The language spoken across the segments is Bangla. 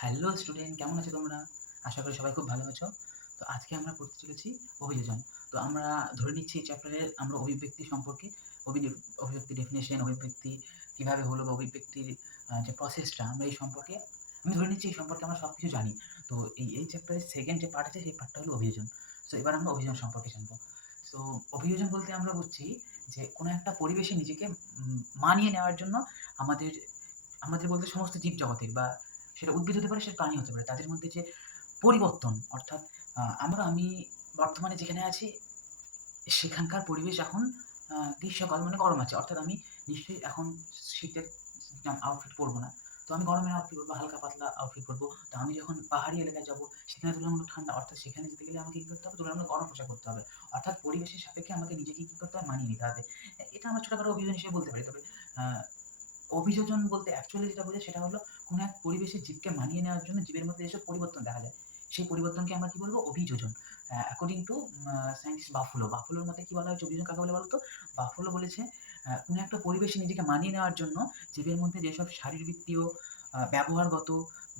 হ্যালো স্টুডেন্ট কেমন আছো তোমরা? আশা করি সবাই খুব ভালো আছো। তো আজকে আমরা পড়তে চলেছি অভিযোজন। তো আমরা ধরে নিচ্ছি এই চ্যাপ্টারের আমরা অভিব্যক্তি সম্পর্কে অভি- অভিব্যক্তি ডেফিনেশন অভিব্যক্তি কীভাবে হলো বা অভিব্যক্তির যে প্রসেসটা আমরা এই সম্পর্কে, আমি ধরে নিচ্ছি এই সম্পর্কে আমরা সব কিছু জানি। তো এই এই চ্যাপ্টারের সেকেন্ড যে পার্ট আছে, সেই পার্টটা হলো অভিযোজন। তো এবার আমরা অভিযোজন সম্পর্কে জানব। তো অভিযোজন বলতে আমরা বুঝছি যে কোনো একটা পরিবেশে নিজেকে মানিয়ে নেওয়ার জন্য আমাদের আমাদের বলতে সমস্ত জীব জগতের বা সেটা উদ্ভিদ হতে পারে, সেটা প্রাণী হতে পারে। তাদের মধ্যে যে পরিবর্তন, অর্থাৎ আমরা, আমি বর্তমানে যেখানে আছি, সেখানকার পরিবেশ এখন গ্রীষ্মকাল মানে গরম আছে। অর্থাৎ আমি নিশ্চয়ই এখন শীতের আউটফিট পরবো না। তো আমি গরমের আউটফিট পরবো, হালকা পাতলা আউটফিট পরবো। তো আমি যখন পাহাড়ি এলাকায় যাব, সেখানে তুলনামূলক ঠান্ডা, অর্থাৎ সেখানে যেতে গেলে আমাকে কী করতে হবে? তুলনামূলক গরম পোশাক করতে হবে। অর্থাৎ পরিবেশের সাপেক্ষে আমাকে নিজেকে কী করতে হবে? মানিয়ে নিতে হবে। এটা আমার ছোটোখাটো অভিযোজন হিসেবে বলতে পারি। তবে অভিযোজন বলতে অ্যাকচুয়ালি যেটা বোঝায় সেটা হলো কোনো এক পরিবেশে জীবকে মানিয়ে নেওয়ার জন্য জীবের মধ্যে যেসব পরিবর্তন দেখা যায়, সেই পরিবর্তনকে আমরা কি বলব? অভিযোজন। অ্যাকর্ডিং টু সায়েন্টিস্ট বাফুলো। বাফুলোর মধ্যে কি বলা হয়েছে অভিযোজন কাকে বলে বলতো? বাফুলো বলেছে কোনো একটা পরিবেশে নিজেকে মানিয়ে নেওয়ার জন্য জীবের মধ্যে যেসব শারীরবৃত্তীয় ব্যবহারগত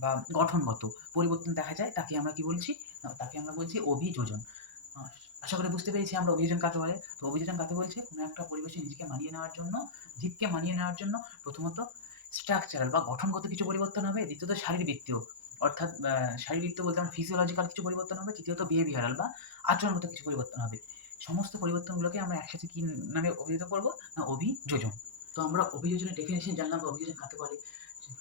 বা গঠনগত পরিবর্তন দেখা যায়, তাকে আমরা কি বলছি? তাকে আমরা বলছি অভিযোজন। আশা করি বুঝতে পেরেছি আমরা অভিযোজন কাকে বলে। তো অভিযোজন কাকে বলছে? কোনো একটা পরিবেশে নিজেকে মানিয়ে নেওয়ার জন্য, জীবকে মানিয়ে নেওয়ার জন্য প্রথমত স্ট্রাকচারাল বা গঠনগত কিছু পরিবর্তন হবে, দ্বিতীয়ত শারীরবৃত্তীয় অর্থাৎ শারীরবৃত্তীয় বলতে আমরা ফিজিওলজিক্যাল কিছু পরিবর্তন হবে, তৃতীয়ত বিহেভিয়ারাল বা আচরণগত কিছু পরিবর্তন হবে। সমস্ত পরিবর্তনগুলোকে আমরা একসাথে কি নামে অভিহিত করব? না, অভিযোজন। তো আমরা অভিযোজনের ডেফিনেশন জানলাম অভিযোজন কাকে বলে?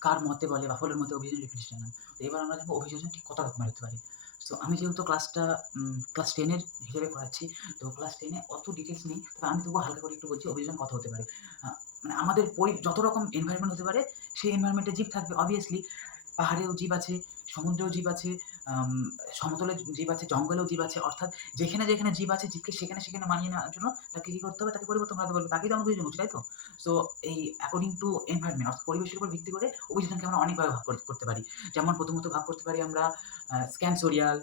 কার মতে বলে বাফলের মতে অভিযোজন ডেফিনেশন জানলাম। তো এবার আমরা জানব অভিযোজন ঠিক কত রকমের হতে পারে। তো আমি যেহেতু ক্লাসটা ক্লাস টেনের হিসেবে করাচ্ছি, তো ক্লাস টেনে অত ডিটেলস নেই, তবে আমি তবুও হালকা করে একটু বলছি, অভিযোজন কত হতে পারে। মানে আমাদের পরি, যত রকম এনভায়রনমেন্ট হতে পারে, সেই এনভায়রনমেন্টে জীব থাকবে অবভিয়াসলি পাহাড়েও জীব আছে, সমুদ্রেও জীব আছে সমতলে জীব আছে, জঙ্গলেও জীব আছে, অর্থাৎ যেখানে যেখানে জীব আছে, জীবকে সেখানে সেখানে মানিয়ে নেওয়ার জন্য তাকে কী করতে হবে? তাকে পরিবর্তন করাতে বলবে। তাকেই তো অভিযোজন বুঝি তাই তো? সো এই অ্যাকর্ডিং টু এনভায়রনমেন্ট অর্থাৎ পরিবেশের উপর ভিত্তি করে অভিযোজনকে আমরা অনেকভাবে ভাগ করতে পারি। যেমন প্রথমত ভাগ করতে পারি আমরা স্ক্যানসোরিয়াল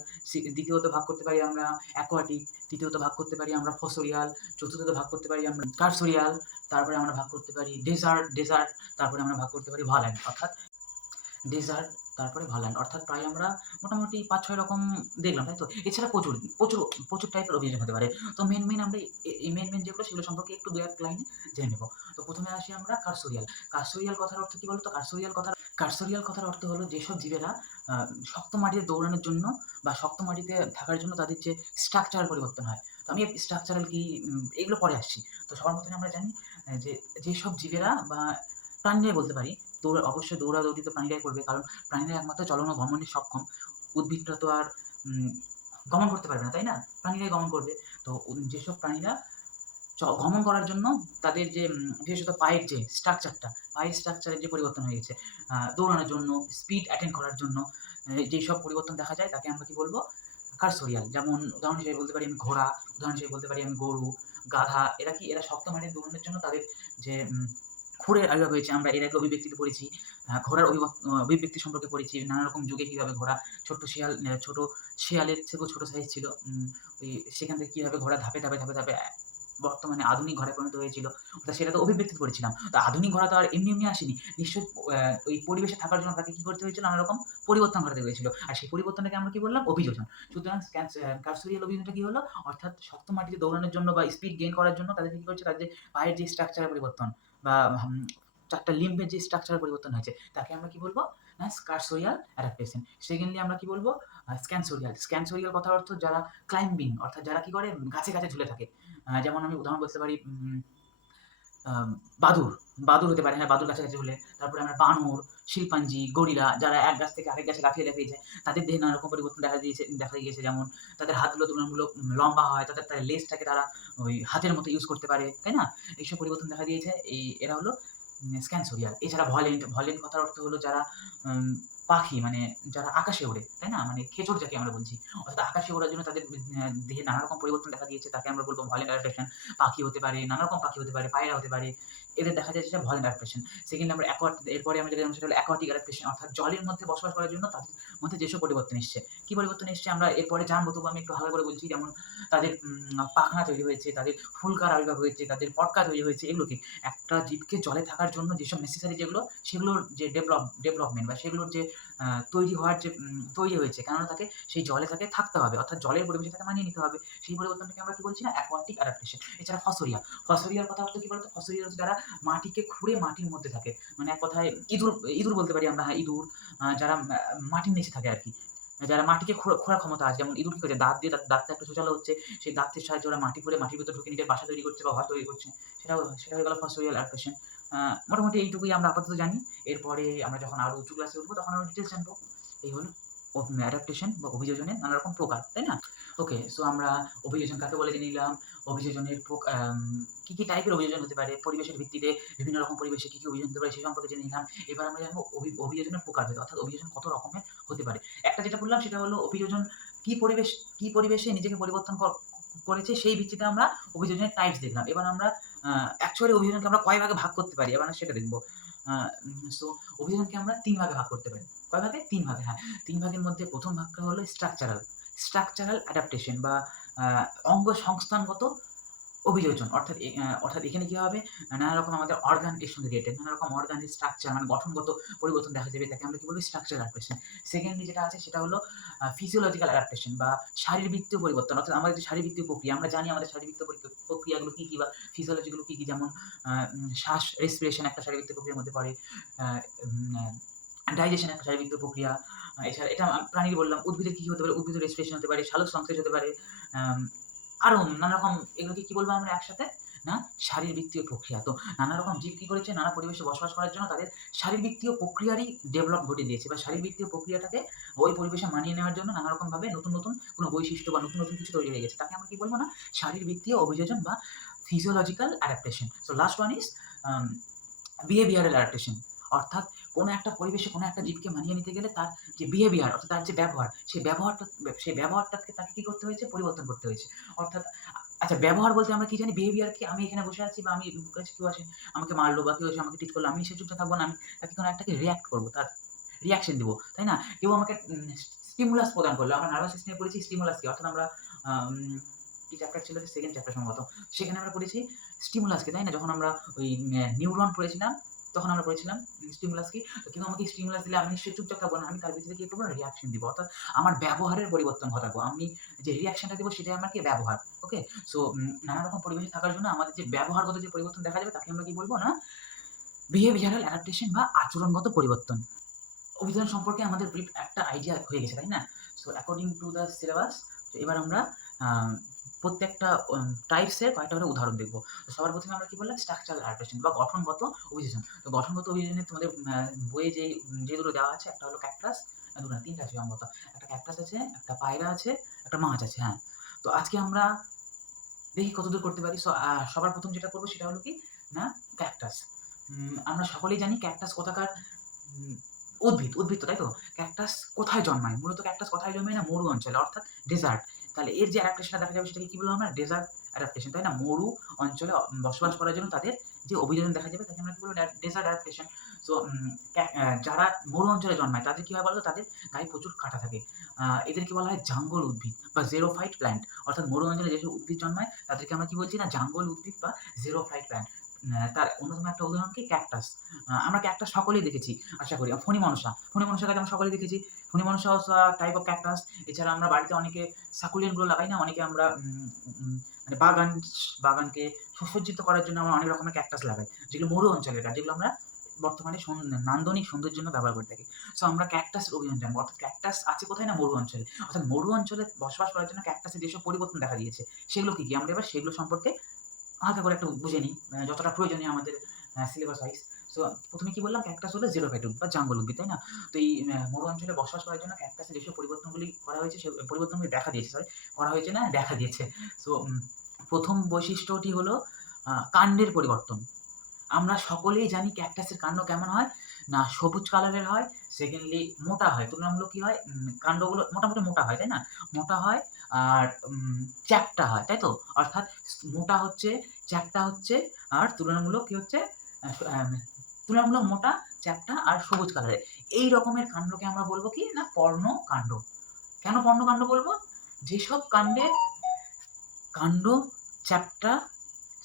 দ্বিতীয়ত ভাগ করতে পারি আমরা অ্যাকোয়াটিক তৃতীয়ত ভাগ করতে পারি আমরা ফসোরিয়াল চতুর্থত ভাগ করতে পারি আমরা কার্সোরিয়াল তারপরে আমরা ভাগ করতে পারি ডেজার্ট ডেজার্ট তারপরে আমরা ভাগ করতে পারি ভল্যান্ড অর্থাৎ ডেজার্ট তারপরে ভল্যান্ড অর্থাৎ প্রায় আমরা মোটামুটি পাঁচ ছয় রকম দেখলাম, তাই তো? এছাড়া প্রচুর প্রচুর প্রচুর টাইপের অভিযোজন হতে পারে। তো মেন মেন আমরা এই মেন মেন যেগুলো সেগুলো সম্পর্কে একটু দু এক লাইনে জেনে নেব। তো প্রথমে আসি আমরা কার্সোরিয়াল। কার্সোরিয়াল কথার অর্থ কি বলতো কার্সোরিয়াল কথার কার্সোরিয়াল কথার অর্থ হলো যেসব জীবেরা শক্ত মাটিতে দৌড়ানোর জন্য বা শক্ত মাটিতে থাকার জন্য তাদের যে স্ট্রাকচারাল পরিবর্তন হয়। তো আমি স্ট্রাকচারাল কি এগুলো পরে আসছি। তো সবার প্রথমে আমরা জানি যে, যেসব জীবেরা বা প্রাণীরাই বলতে পারি দৌড়া অবশ্যই দৌড়াদৌড়ি তো প্রাণীরাই করবে। কারণ প্রাণীরা একমাত্র চলন ও গমনে সক্ষম। উদ্ভিদটা তো আর গমন করতে পারবে না তাই না? প্রাণীরাই গমন করবে। তো যেসব প্রাণীরা গমন করার জন্য তাদের যে বিশেষত পায়ের যে স্ট্রাকচারটা পায়ের স্ট্রাকচারের যে পরিবর্তন হয়ে গেছে দৌড়ানোর জন্য স্পিড অ্যাটেন্ড করার জন্য আহ, যেসব পরিবর্তন দেখা যায় তাকে আমরা কি বলব? কার্সোরিয়াল যেমন উদাহরণ হিসেবে বলতে পারি আমি ঘোড়া উদাহরণ হিসেবে বলতে পারি আমি গরু গাধা এরা কি এরা শক্ত মাটিতে দৌড়ানোর জন্য তাদের যে খুঁড়ের আবির্ভাব হয়েছে আমরা এর আগে অভিব্যক্তিতে পড়েছি ঘোড়ার অভিব্যক্তি সম্পর্কে পড়েছি। নানা রকম যুগে কীভাবে ঘোড়া, ছোট্ট শিয়াল ছোট শিয়ালের থেকেও ছোট সাইজ ছিল ওই সেখান থেকে কীভাবে ঘোড়া ধাপে ধাপে ধাপে ধাপে বর্তমানে আধুনিক ঘোড়ায় পরিণত হয়েছিল। তা সেটা তো অভিব্যক্তি পড়েছিলাম। তো আধুনিক ঘোড়া তো আর এমনি এমনি আসেনি। নিশ্চয়ই ওই পরিবেশে থাকার জন্য তাকে কী করতে হয়েছিল? নানা রকম পরিবর্তন ঘটাতে হয়েছিল। আর সেই পরিবর্তনটাকে আমরা কি বললাম? অভিযোজন। সুতরাং কার্সোরিয়াল অভিযোজনটা কি হলো? অর্থাৎ শক্ত মাটিতে দৌড়ানোর জন্য বা স্পিড গেইন করার জন্য তাদের কি করছে? তাদের পায়ের যে স্ট্রাকচারের পরিবর্তন বা চারটা লিম্বের যে স্ট্রাকচার পরিবর্তন হয়েছে, তাকে আমরা কি বলব? না স্কারসোরিয়াল অ্যাডাপ্টেশন সেকেন্ডলি আমরা কি বলব? স্ক্যানসোরিয়াল স্ক্যানসোরিয়াল কথা অর্থ যারা ক্লাইম্বিং অর্থাৎ যারা কি করে? গাছে গাছে ঝুলে থাকে। যেমন আমি উদাহরণ বলতে পারি বাদুর বাদুর হতে পারে হ্যাঁ বাদুর গাছে গাছে ঝুলে। তারপরে আমরা বানর শিল্পাঞ্জি গরিলা যারা এক গাছ থেকে আরেক গাছে লাফিয়ে লাফিয়ে যায়, তাদের দেহে নানা রকম পরিবর্তন দেখা দিয়েছে, দেখা গিয়েছে। যেমন তাদের হাতগুলো তুলনামূলক লম্বা হয়, তাদের তাদের লেজটাকে তারা ওই হাতের মতো ইউজ করতে পারে, তাই না? এইসব পরিবর্তন দেখা দিয়েছে। এই এরা হলো স্ক্যানসোরিয়াল এছাড়া ভলেন্ট ভলেন্ট কথার অর্থ হলো যারা পাখি মানে যারা আকাশে ওড়ে, তাই না? মানে খেচর যাকে আমরা বলছি। অর্থাৎ আকাশে ওড়ার জন্য তাদের দেহে নানা রকম পরিবর্তন দেখা দিয়েছে। তাকে আমরা বলব ভলেন্ট অ্যাডাপ্টেশন পাখি হতে পারে, নানা রকম পাখি হতে পারে, পায়রা হতে পারে। এদের দেখা যায় যেটা ভলেন্ট অ্যাডাপ্টেশন সেকেন্ড নাম্বার অ্যাকোয়াট এরপরে আমরা যেটা সেটা হলো অ্যাকোয়াটিক অ্যাডাপ্টেশন অর্থাৎ জলের মধ্যে বসবাস করার জন্য তাদের মধ্যে যেসব পরিবর্তন এসছে। কী পরিবর্তন এসছে? আমরা এরপরে জানব, তবু আমি একটু ভালো করে বলছি, যেমন তাদের পাখনা তৈরি হয়েছে, তাদের ফুলকার আবির্ভাব হয়েছে, তাদের পটকা তৈরি হয়েছে, এগুলোকে। একটা জীবকে জলে থাকার জন্য যেসব নেসেসারি যেগুলো, সেগুলোর যে ডেভেলপ ডেভেলপমেন্ট বা সেগুলোর যে তৈরি হওয়ার যে তৈরি হয়েছে কেননা তাকে সেই জলে তাকে থাকতে হবে। অর্থাৎ জলের পরিবেশে তাকে মানিয়ে নিতে হবে। সেই পরিবর্তনটাকে আমরা কি বলছি না অ্যাকোয়াটিক অ্যাডাপ্টেশন। এছাড়া ফসরিয়া। ফসরিয়ার কথা হচ্ছে কি বলতো? ফসরিয়া হচ্ছে যারা মাটিকে খুঁড়ে মাটির মধ্যে থাকে। মানে এক কথায় ইঁদুর, ইঁদুর বলতে পারি আমরা হ্যাঁ, ইঁদুর যারা মাটির নিচে থাকে আর কি যারা মাটিকে খোঁড়া খোঁড়ার ক্ষমতা আছে। যেমন ইঁদুর করে দাঁত দিয়ে দাঁতটা একটু ছোচালো হচ্ছে। সেই দাঁতের সাহায্যে ওরা মাটি খুঁড়ে মাটির ভিতরে ঢুকে নিজের বাসা তৈরি করছে বা ঘর তৈরি করছে। সেটাও সেটা হয়ে গেল ফসরিয়াল অ্যাডাপ্টেশন। মোটামুটি এইটুকুই আমরা আপাতত জানি। এরপরে আমরা যখন আরও উঁচু ক্লাসে উঠবো তখন আমরা ডিটেইলস জানব। এই হলো অ্যাডাপ্টেশন বা অভিযোজনের নানা রকম প্রকার, তাই না? ওকে, সো আমরা অভিযোজন কাকে বলে নিলাম। অভিযোজনের কি, কি টাইপের অভিযোজন হতে পারে, পরিবেশের ভিত্তিতে বিভিন্ন রকম পরিবেশে কি, কি অভিযোজন হতে পারে সে সম্পর্কে জেনে নিলাম। এবার আমরা জানব অভি অভিযোজনের প্রকারভেদ অর্থাৎ অভিযোজন কত রকমের হতে পারে। একটা যেটা বললাম সেটা হলো অভিযোজন কি পরিবেশ কি পরিবেশে নিজেকে পরিবর্তন করেছে সেই ভিত্তিতে আমরা অভিযোজনের টাইপস দেখলাম। এবার আমরা অ্যাকচুয়ালি অভিযানকে আমরা কয় ভাগে ভাগ করতে পারি আমরা সেটা দেখব সো অভিযানকে আমরা তিন ভাগে ভাগ করতে পারি। কয় ভাগে? তিন ভাগে হ্যাঁ। তিন ভাগের মধ্যে প্রথম ভাগটা হলো স্ট্রাকচারাল। স্ট্রাকচারাল অ্যাডাপ্টেশন বা অঙ্গ সংস্থানগত অভিযোজন। অর্থাৎ অর্থাৎ এখানে কি হবে? নানা রকম আমাদের অর্গান এর সঙ্গে রিলেটেড। নানা রকম অর্গানের স্ট্রাকচার মানে গঠনগত পরিবর্তন দেখা যাবে। তাকে আমরা কি বলব? Structure adaptation. সেকেন্ডলি যেটা আছে সেটা হলো ফিজিওলজিক্যাল অ্যাডাপ্টেশন বা শারীরবৃত্তীয় পরিবর্তন। অর্থাৎ আমাদের যে শারীরবৃত্তীয় প্রক্রিয়া আমরা জানি আমাদের শারীরবৃত্তীয় প্রক্রিয়াগুলো কি, কি বা ফিজিওলজি গুলো কি, কি যেমন শ্বাস রেসপিরেশন একটা শারীরবৃত্তীয় প্রক্রিয়ার মধ্যে পড়ে। ডাইজেশন একটা শারীরবৃত্তীয় প্রক্রিয়া। এছাড়া এটা প্রাণীর বললাম। উদ্ভিদের কি, হতে পারে? উদ্ভিদের রেসপিরেশন হতে পারে, সালোক সংশ্লেষ হতে পারে। আরও নানা রকম এগুলোকে কি বলব আমরা একসাথে? না শারীরবৃত্তীয় প্রক্রিয়া। তো নানা রকম জীব কি করেছে? নানা পরিবেশে বসবাস করার জন্য তাদের শারীরবৃত্তীয় প্রক্রিয়ারই ডেভেলপ ঘটিয়ে দিয়েছে বা শারীরবৃত্তীয় প্রক্রিয়াটাকে ওই পরিবেশে মানিয়ে নেওয়ার জন্য নানা রকমভাবে নতুন, নতুন কোনো বৈশিষ্ট্য বা নতুন, নতুন কিছু তৈরি হয়ে গেছে। তাকে আমরা কি বলব না? শারীরবৃত্তীয় অভিযোজন বা physiological adaptation. So last one um behavioural adaptation. অর্থাৎ কোনো একটা পরিবেশে কোনো একটা জীবকে মানিয়ে নিতে গেলে তার যে বিহেভিয়ার অর্থাৎ তার যে ব্যবহার, সেই ব্যবহারটা সেই ব্যবহারটাকে তাকে কি করতে হয়েছে? পরিবর্তন করতে হয়েছে। অর্থাৎ আচ্ছা ব্যবহার বলতে আমরা কি জানি? বিহেভিয়ার কি? আমি এখানে বসে আছি বা আমি কাছে কেউ আসে আমাকে মারলো বা কেউ এসে আমাকে টিজ করল। আমি নিশ্চয়ই চুপচাপ থাকব না। আমি তাকে কোনো একটাকে রিঅ্যাক্ট করব তার রিয়াকশন দিব। তাই না? কেউ আমাকে স্টিমুলাস প্রদান করল। আমরা নার্ভাস সিস্টেম পড়েছি স্টিমুলাস কি? অর্থাৎ আমরা আম কি চ্যাপ্টার ছিল সেকেন্ড চ্যাপ্টার সম্ভবত। সেখানে আমরা পড়েছি স্টিমুলাসকে তাই না? যখন আমরা ওই নিউরন পড়েছিলাম তখন আমরা পড়েছিলাম স্টিমুলাস কি? কেউ আমাকে স্টিমুলাস দিলে আমি নিশ্চয়ই চুপচাপ থাকব না। আমি তার ভিতরে কি করব না? রিঅ্যাকশন দিব। অর্থাৎ আমার ব্যবহারের পরিবর্তন ঘটাবো। আমি যে রিয়াকশনটা দিব সেটাই আমার কি? ব্যবহার। ওকে? সো নানা রকম পরিবেশে থাকার জন্য আমাদের যে ব্যবহারগত যে পরিবর্তন দেখা যাবে তাকে আমরা কি বলব না? বিহেভিয়ারাল অ্যাডাপ্টেশন বা আচরণগত পরিবর্তন। অভিযোজন সম্পর্কে আমাদের ব্রিফ একটা আইডিয়া হয়ে গেছে, তাই না? So according to the syllabus তো এবার আমরা প্রত্যেকটা অম টাইপস এর কয়েকটা করে উদাহরণ দেখব। তো সবার প্রথমে আমরা কি বললাম? স্ট্রাকচারাল অ্যাডাপ্টেশন বা গঠনগত অভিযোজন। তো গঠনগত অভিযোজনে তোমাদের বইয়ে যেই যে দুটো দেওয়া আছে একটা হলো ক্যাকটাস, ২ না ৩ টা আছে সম্ভবত। একটা ক্যাকটাস আছে, একটা পায়রা আছে, একটা মাছ আছে, হ্যাঁ। তো আজকে আমরা দেখি কতদূর করতে পারি। সবার প্রথম যেটা করব সেটা হলো কি? না ক্যাকটাস। আমরা সকলেই জানি ক্যাকটাস কোথাকার উদ্ভিদ, উদ্ভিদ তো তাই তো? ক্যাকটাস কোথায় জন্মায়? মূলত ক্যাকটাস কোথায় জন্মায় না? মরু অঞ্চলে অর্থাৎ ডেজার্ট। তাহলে এর যে অ্যাডাপ্টেশনটা দেখা যাবে সেটাকে কি বলব আমরা? ডেজার্ট অ্যাডাপ্টেশন, তাই না? মরু অঞ্চলে বসবাস করার জন্য তাদের যে অভিযোজন দেখা যাবে তাকে আমরা কি বলব ডেজার্ট অ্যাডাপ্টেশন। সো যারা মরু অঞ্চলে জন্মায় তাদের কি হয় বলতো? তাদের গায়ে প্রচুর কাটা থাকে। এদেরকে বলা হয় জাঙ্গল উদ্ভিদ বা জেরোফাইট প্ল্যান্ট। অর্থাৎ মরু অঞ্চলে যেসব উদ্ভিদ জন্মায় তাদেরকে আমরা কি বলছি না? জাঙ্গল উদ্ভিদ বা জেরোফাইট প্ল্যান্ট। তার অন্যতম একটা উদাহরণ কি? ক্যাকটাস। আমরা ক্যাকটাস সকলেই দেখেছি আশা করি। ফণী মনসা, ফণী মনসা গাছ আমরা সকলেই দেখেছি। ফণী মনসা টাইপ অফ ক্যাকটাস। এছাড়া আমরা বাড়িতে অনেকে সাকুলেন্টগুলো লাগাই না? অনেকে আমরা মানে বাগান বাগানকে সুসজ্জিত করার জন্য আমরা অনেক রকমের ক্যাকটাস লাগাই। যেগুলো মরু অঞ্চলের গাছ। যেগুলো আমরা বর্তমানে নান্দনিক সৌন্দর্যের জন্য ব্যবহার করে থাকি। সো আমরা ক্যাকটাসের অভিযান জানব। অর্থাৎ ক্যাকটাস আছে কোথায়? না মরু অঞ্চলে। অর্থাৎ মরু অঞ্চলে বসবাস করার জন্য ক্যাকটাসের যেসব পরিবর্তন দেখা দিয়েছে সেগুলো কি, কি? আমরা এবার সেগুলো সম্পর্কে হালকা করে একটু বুঝে নিই। আ যতটা প্রয়োজনীয় আমাদের সিলেবাস ওয়াইজ। সো ১ম এ কি বললাম? ক্যাকটাস হলো জেরোফাইট উদ্ভিদ বা জাঙ্গল উদ্ভিদ, তাই না? তো এই মরু অঞ্চলে বসবাস করার জন্য ক্যাকটাসে যেসব পরিবর্তনগুলি করা হয়েছে সে পরিবর্তনগুলি দেখা দিয়েছে সরি। করা হয়েছে না দেখা দিয়েছে। সো প্রথম বৈশিষ্ট্যটি হলো কাণ্ডের পরিবর্তন। আমরা সকলেই জানি ক্যাকটাসের কাণ্ড কেমন হয়? না সবুজ কালারের হয়। সেকেন্ডলি মোটা হয়। তুলনামূলক কি হয়? কাণ্ডগুলো মোটামুটি মোটা হয়, তাই না? মোটা হয় আর চ্যাপ্টা হয়, তাই তো? অর্থাৎ মোটা হচ্ছে, চ্যাপ্টা হচ্ছে আর তুলনামূলক কি হচ্ছে? তুলনামূলক মোটা, চ্যাপ্টা আর সবুজ কালারের। এই রকমের কাণ্ডকে আমরা বলব কি? না পর্ণকাণ্ড। কেন পর্ণকাণ্ড বলব যেসব কাণ্ডে কাণ্ড চ্যাপ্টা,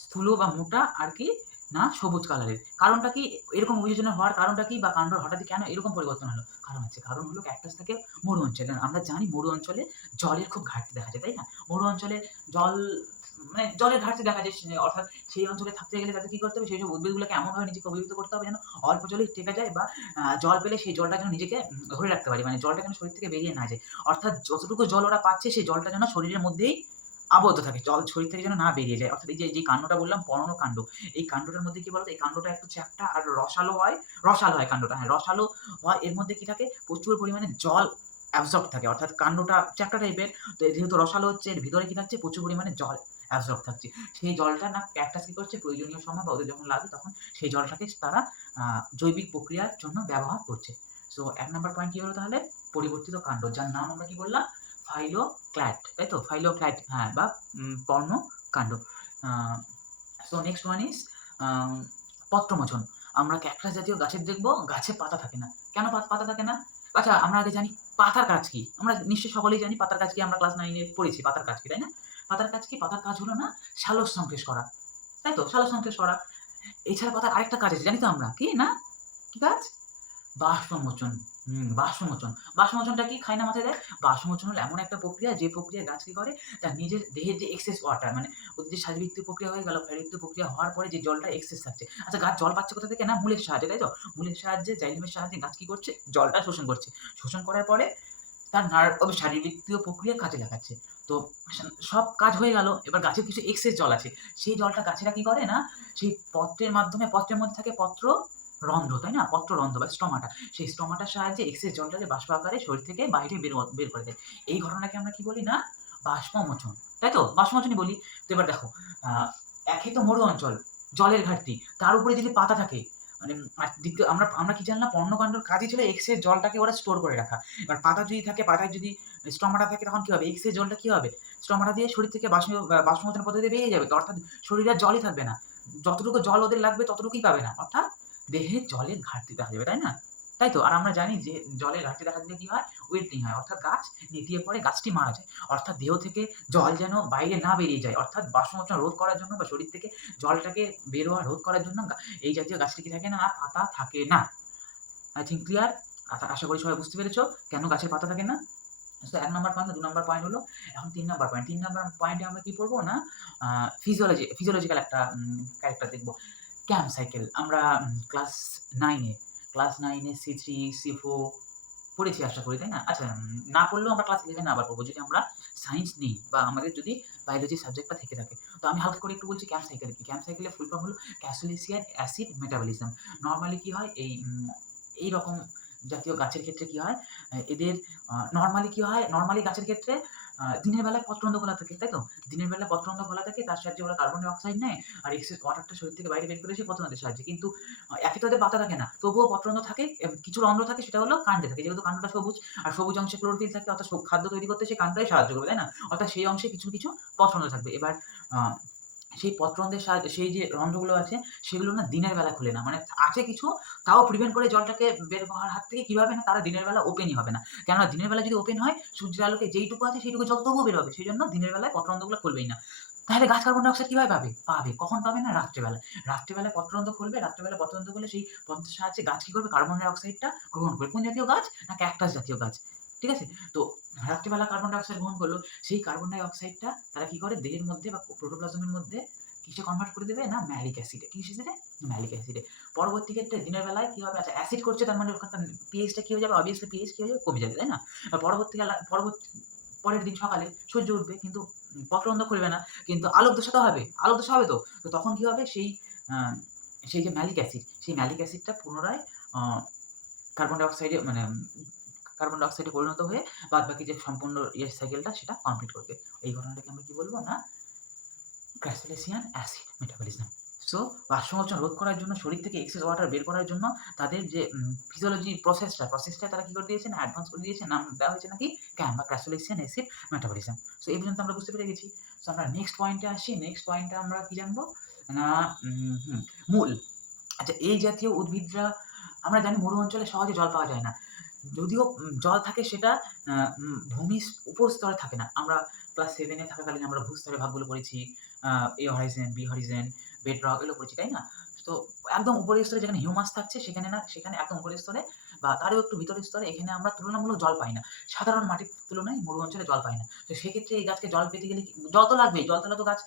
স্থূল বা মোটা আর কি না? সবুজ কালারের কারণটা কি? এরকম অভিযোজনের হওয়ার কারণটা কি? বা কাণ্ড হঠাৎই কেন এরকম পরিবর্তন হলো? কারণ আছে। কারণ হলো ক্যাকটাস থাকে মরু অঞ্চলে। আমরা জানি মরু অঞ্চলে জলের খুব ঘাটতি দেখা যায়, তাই না? মরু অঞ্চলে জল মানে জলের ঘাটতি দেখা যায় অর্থাৎ সেই অঞ্চলে থাকতে গেলে তাদের কি করতে হবে? সেই সব উদ্ভিদগুলোকে এমনভাবে নিজেকে অভিভূত করতে হবে যেন অল্প জলেই টেকা যায় বা জল পেলে সেই জলটা যেন নিজেকে ধরে রাখতে পারে। মানে জলটা যেন শরীর থেকে বেরিয়ে না যায়। অর্থাৎ যতটুকু জল ওরা পাচ্ছে, সেই জলটা যেন শরীরের মধ্যেই আবদ্ধ থাকে, জল শরীর থেকে যেন না বেরিয়ে যায়। অর্থাৎ এই যে যে কাণ্ডটা বললাম পর্ণ কাণ্ড, এই কাণ্ডটার মধ্যে কি বলতো? এই কাণ্ডটা একটু চ্যাপ্টা, আর রসালো হয় রসালো হয় কাণ্ডটা হ্যাঁ রসালো হয়, এর মধ্যে কি থাকে? প্রচুর পরিমাণে জল অ্যাবজর্ব থাকে, অর্থাৎ কাণ্ডটা চ্যাপ্টা টাইপের। তো যেহেতু রসালো হচ্ছে, এর ভিতরে কি থাকছে? প্রচুর পরিমাণে জল অ্যাবজর্ব থাকছে। সেই জলটা না ক্যাকটাস কি করছে? প্রয়োজনীয় সময় বা ওদের যখন লাগে তখন সেই জলটাকে তারা জৈবিক প্রক্রিয়ার জন্য ব্যবহার করছে। সো এক নম্বর পয়েন্ট কি হলো তাহলে? পরিবর্তিত কাণ্ড, যার নাম আমরা কি বললাম? ফাইলোক্ল্যাট তাই তো ফাইলোক্ল্যাট হ্যাঁ বা উম, পর্ণ কাণ্ড সো নেক্সট ওয়ান ইজ পত্রমোচন। আমরা ক্যাকটাস জাতীয় গাছের দেখব গাছে পাতা থাকে না। কেন পাত- থাকে না? আচ্ছা আমরা আগে জানি পাতার কাজ কি। আমরা নিশ্চয়ই সকলেই জানি পাতার কাজ কি আমরা ক্লাস নাইনে পড়েছি পাতার কাজ কি তাই না? পাতার কাজ কি? পাতার কাজ হলো না সালোক সংশ্লেষ করা। তাই তো সালোক সংশ্লেষ করা। এছাড়া পাতার আরেকটা কাজ আছে জানি তো আমরা। কি না? কি কাজ? বাষ্পমোচন। হুম, বাষ্পমোচন। বাষ্পমোচনটা কি? খায় না মাথায় দেয়? বাষ্পমোচন হলো এমন একটা প্রক্রিয়া, যে প্রক্রিয়া গাছ কি করে? তার নিজের দেহের যে এক্সেস ওয়াটার মানে ওদের যে শারীরিক প্রক্রিয়া হয়ে গেল শারীরিক প্রক্রিয়া হওয়ার পরে যে জলটা এক্সেস থাকছে। আচ্ছা গাছ জল পাচ্ছে কোথা থেকে? না, মূলের সাহায্যে, তাই তো? মূলের সাহায্যে, জাইলেমের সাহায্যে গাছ কি করছে? জলটা শোষণ করছে। শোষণ করার পরে তার নার শারীরিক প্রক্রিয়া কাজে লাগাচ্ছে। তো সব কাজ হয়ে গেল। এবার গাছের কিছু এক্সেস জল আছে। সেই জলটা গাছেরা কি করে না? সেই পত্রের মাধ্যমে, পত্রের মধ্যে থাকে পত্র রন্ধ্র, তাই না? পত্র রন্ধ্র বা স্টমাটা। সেই স্টমাটার সাহায্যে এক্সেস জলটাকে বাষ্প আকারে শরীর থেকে বাইরে বের বের করে দেয়। এই ঘটনাকে আমরা কি বলি না? বাষ্পমোচন, তাই তো? বাষ্পমোচনই বলি। তো এবার দেখো একে তো মরু অঞ্চল, জলের ঘাটতি, তার উপরে যদি পাতা থাকে মানে আমরা আমরা কি জানলাম? পর্ণকাণ্ডর কাজই ছিল এক্সেস জলটাকে ওরা স্টোর করে রাখা। এবার পাতা যদি থাকে, পাতায় যদি স্টমাটা থাকে, তখন কি হবে? এক্সেস জলটা কি হবে? স্টমাটা দিয়ে শরীর থেকে বাষ্প বাষ্পমোচন পদ্ধতি বেরিয়ে যাবে। অর্থাৎ শরীরে জলই থাকবে না। যতটুকু জল ওদের লাগবে, ততটুকুই পাবে না। অর্থাৎ দেহে জলের ঘাটতি দেখা যাবে, তাই না? তাই তো? আর আমরা জানি যে জলের ঘাটতি দেখা দিলে কি হয়? উইল্টিং হয়। অর্থাৎ গাছ নেতিয়ে পড়ে গাছটি মারা যায়। অর্থাৎ দেহ থেকে জল যেন বাইরে না বেরিয়ে যায়। অর্থাৎ বাষ্পমোচন রোধ করার জন্য বা শরীর থেকে জলটাকে বেরোয়া রোধ করার জন্য এই জাতীয় গাছটি কি থাকে না? পাতা থাকে না। I think clear? আশা করি সবাই বুঝতে পেরেছ কেন গাছের পাতা থাকে না? এক নম্বর পয়েন্ট দু নম্বর পয়েন্ট হলো, এখন তিন নম্বর পয়েন্ট তিন নম্বর পয়েন্টে আমরা কি পড়ব না? ফিজিওলজি ফিজিওলজিক্যাল একটা ক্যারেক্টার দেখব। ক্যাম্প সাইকেল আমরা ক্লাস নাইনে ক্লাস নাইনে সি থ্রি সি ফোর পড়েছি আশা করি, তাই না? আচ্ছা না পড়লেও আমরা ক্লাস ইলেভেনে আবার পড়ব যদি আমরা সায়েন্স নিই বা আমাদের যদি বায়োলজি সাবজেক্টটা থেকে থাকে। তো আমি হালকা করে একটু বলছি ক্যাম্প সাইকেল কি? ক্যাম্প সাইকেলের ফুল ফর্ম হলো ক্যাসোলিসিয়ান অ্যাসিড মেটাবলিজম নর্মালি কি হয়? এই এই রকম জাতীয় গাছের ক্ষেত্রে কি হয়? এদের নর্মালি কি হয়? নর্মালি গাছের ক্ষেত্রে দিনের বেলায় প্রচণ্ড খোলা থাকে তাই তো দিনের বেলায় প্রচণ্ড খোলা থাকে, তার সাহায্যে ওরা কার্বন ডাইঅক্সাইড নেয়, আর এক্সেস ওয়াটারটা শরীর থেকে বাইরে বের করে সে পত্রন্দের সাহায্যে। কিন্তু একই তো পাতা থাকে না, তবুও পত্রন্দ থাকে কিছু রন্ধ্র থাকে, সেটা হলো কাণ্ডে থাকে, যেহেতু কাণ্ডটা সবুজ, আর সবুজ অংশে ক্লোরোফিল থাকে, অর্থাৎ খাদ্য তৈরি করতে সেই কাণ্ডটাই সাহায্য করবে, তাই না? অর্থাৎ সেই অংশে কিছু কিছু পছন্দ থাকবে। এবার সেই পত্রন্দের সাহায্যে, সেই যে রন্ধ্রগুলো আছে, সেগুলো না দিনের বেলা খুলে না। মানে আছে কিছু, তাও প্রিভেন্ট করে জলটাকে বের হওয়ার হাত থেকে কীভাবে না তারা দিনের বেলা ওপেনই হবে না। কেননা দিনের বেলা যদি ওপেন হয়, সূর্যের আলোকে যেইটুকু আছে সেইটুকু জল তবুও বের হবে সেই জন্য দিনের বেলায় পত্রন্ধ্যগুলো খুলবেই না। তাহলে গাছ কার্বন ডাইঅক্সাইড কীভাবে পাবে? পাবে। কখন পাবে না? রাত্রেবেলা। রাত্রেবেলায় পত্রন্ধ্র খুলবে, রাত্রেবেলা পত্রন্ধ্র খুলে সেই পত্রের সাহায্যে গাছ কি করবে? কার্বন ডাইঅক্সাইডটা গ্রহণ করবে। কোন জাতীয় গাছ? না ক্যাকটাস জাতীয় গাছ। ঠিক আছে? তো রাত্রেবেলা কার্বন ডাইঅক্সাইড গ্রহণ করল, সেই কার্বন ডাইঅক্সাইডটা তারা কি করে? দেহের মধ্যে বা প্রোটোপ্লাজমের মধ্যে কিসে কনভার্ট করে দেবে? না ম্যালিক অ্যাসিডে কি অ্যাসিডে ম্যালিক অ্যাসিডে পরবর্তী ক্ষেত্রে দিনের বেলায় কি হবে? আচ্ছা অ্যাসিড করছে, তার মানে ওখানকার পিএইচটা কি হয়ে যাবে? অবভিয়াসলি পিএইচ কি হয়ে যাবে? কমে যাবে, তাই না? পরবর্তীকালে পরবর্তী পরের দিন সকালে সূর্য উঠবে, কিন্তু পত্রবন্ধ করবে না, কিন্তু আলোক দশা তো হবে, আলোক দশা হবে তো। তো তখন কি হবে? সেই সেই যে ম্যালিক অ্যাসিড সেই ম্যালিক অ্যাসিডটা পুনরায় কার্বন ডাইঅক্সাইডে মানে কার্বন ডাইঅক্সাইডে পরিণত হয়ে বাদ বাকি যে সম্পূর্ণ ইয়ে সাইকেলটা সেটা কমপ্লিট করবে। এই ঘটনাটাকে আমরা কি বলব না? ক্র্যাসোলেসিয়ান অ্যাসিড মেটাবলিজম সো বাষ্পমোচন রোধ করার জন্য, শরীর থেকে এক্সেস ওয়াটার বের করার জন্য তাদের যে ফিজিওলজি প্রসেসটা প্রসেসটা তারা কি করে দিয়েছে না অ্যাডভান্স করে দিয়েছে, নাম দেওয়া হয়েছে নাকি? ক্যাম বা ক্র্যাসোলেসিয়ান অ্যাসিড মেটাবলিজম সো এই পর্যন্ত আমরা বুঝতে পেরে গেছি সো আমরা নেক্সট পয়েন্টে আসি। নেক্সট পয়েন্টে আমরা কি জানব? না মূল। আচ্ছা এই জাতীয় উদ্ভিদরা, আমরা জানি মরু অঞ্চলে সহজে জল পাওয়া যায় না। যদিও জল থাকে সেটা উম, উপর স্তরে থাকে না। আমরা ক্লাস সেভেনে থাকাকালীন আমরা ভূস্তরে ভাগগুলো পড়েছি A horizon B horizon bedrock এগুলো পড়েছি তাই না? তো একদম উপরের স্তরে যেখানে হিউমাস থাকছে সেখানে না সেখানে একদম উপরের স্তরে বা তারও একটু ভিতরের স্তরে এখানে আমরা তুলনামূলক জল পাই না। সাধারণ মাটির তুলনায় মরু অঞ্চলে জল পাই না। তো সেক্ষেত্রে এই গাছকে জল পেতে গেলে জল তো লাগবেই জল তাহলে তো গাছ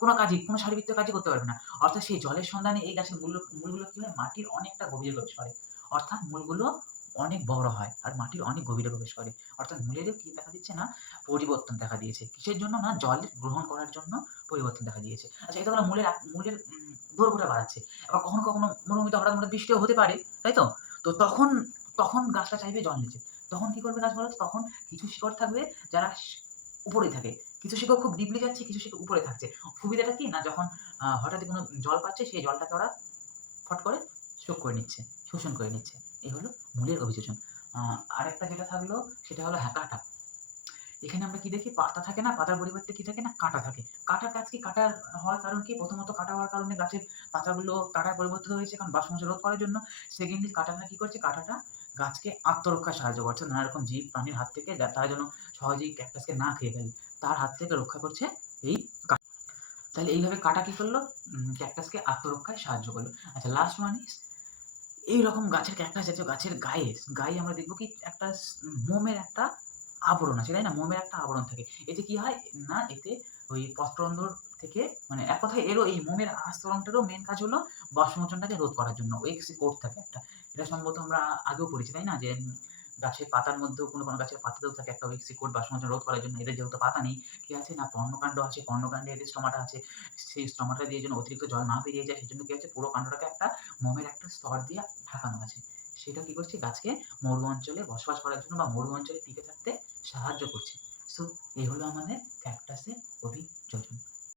কোনো কাজই কোনো শারীরবৃত্তীয় কাজই করতে পারবে না। অর্থাৎ সেই জলের সন্ধানে এই গাছের মূল মূলগুলো কি হয়? মাটির অনেকটা গভীরে করে অর্থাৎ মূলগুলো অনেক বড় হয় আর মাটির অনেক গভীরে প্রবেশ করে। অর্থাৎ মূলেরও কি দেখা দিচ্ছে না? পরিবর্তন দেখা দিয়েছে। কিসের জন্য না? জল গ্রহণ করার জন্য পরিবর্তন দেখা দিয়েছে। আচ্ছা এটা হলো মূলের মূলের দৈর্ঘ্যটা বাড়াচ্ছে। আবার কখনো কখনো মরুভূমিতে হঠাৎ হঠাৎ বৃষ্টিও হতে পারে, তাই তো? তো তখন তখন গাছটা চাইবে জল নিচে তখন কি করবে গাছ বলো তখন কিছু শিকড় থাকবে যারা উপরেই থাকে। কিছু শিকড় খুব ডিপলি যাচ্ছে, কিছু শিকড় উপরে থাকছে। সুবিধাটা কি? না যখন হঠাৎ কোনো জল পাচ্ছে, সেই জলটাকে ওরা ফট করে শোক করে নিচ্ছে, শোষণ করে নিচ্ছে। এই হলো মূলের অভিযোজন। আহ, আরেকটা যেটা থাকল সেটা হলো হ্যাঁ এখানে আমরা কি দেখি? পাতা থাকে না পাতার পরিবর্তে কি থাকে না? কাঁটা থাকে। কাঁটার কাজ কি কাঁটার হওয়ার কারণ কি? প্রথমত কাঁটা হওয়ার কারণে গাছের পাতাগুলো কাঁটার পরিবর্তিত হয়েছে কারণ বাষ্পমোচন রোধ করার জন্য। সেকেন্ডলি কাঁটাটা কি করছে? কাঁটাটা গাছকে আত্মরক্ষায় সাহায্য করছে। নানা রকম জীব প্রাণীর হাত থেকে তারা যেন সহজেই ক্যাকটাসকে না খেয়ে ফেলে। তার হাত থেকে রক্ষা করছে এই কাঁটা। তাহলে এইভাবে কাঁটা কি করল? ক্যাকটাসকে আত্মরক্ষায় সাহায্য করল। আচ্ছা লাস্ট ওয়ান ইজ এইরকম গাছের ক্যাকটাস জাতীয় গাছের গায়ে গায়ে আমরা দেখব কি একটা মোমের একটা আবরণ আছে, তাই না? মোমের একটা আবরণ থাকে। এতে কি হয়? না, এতে ওই পত্ররন্ধ্র থেকে মানে এক কথায় এরও এই মোমের আস্তরণটারও মেন কাজ হলো বাষ্পমোচনটাকে রোধ করার জন্য। ওই কোর্ট থাকে একটা। এটা সম্ভবত আমরা আগেও পড়েছি, তাই না? যে গাছের পাতার মধ্যেও কোনো কোনো গাছের পাতাতেও থাকে একটা ওই কোট বাষ্পমোচন রোধ করার জন্য। এদের যেহেতু পাতা নেই, কি আছে? না, পর্ণকাণ্ড আছে। পর্ণকাণ্ডে এদের স্টমাটা আছে। সেই স্টমাটা দিয়ে যেন অতিরিক্ত জল না বেরিয়ে যায় সেই জন্য কি হচ্ছে পুরো কাণ্ডটাকে একটা মোমের একটা স্তর দিয়ে ঢাকানো আছে। সেটা কি করছে? গাছকে মরু অঞ্চলে বসবাস করার জন্য বা মরু অঞ্চলে টিকে থাকতে সাহায্য করছে। সো এই হলো আমাদের ক্যাকটাসের অভিযোজন।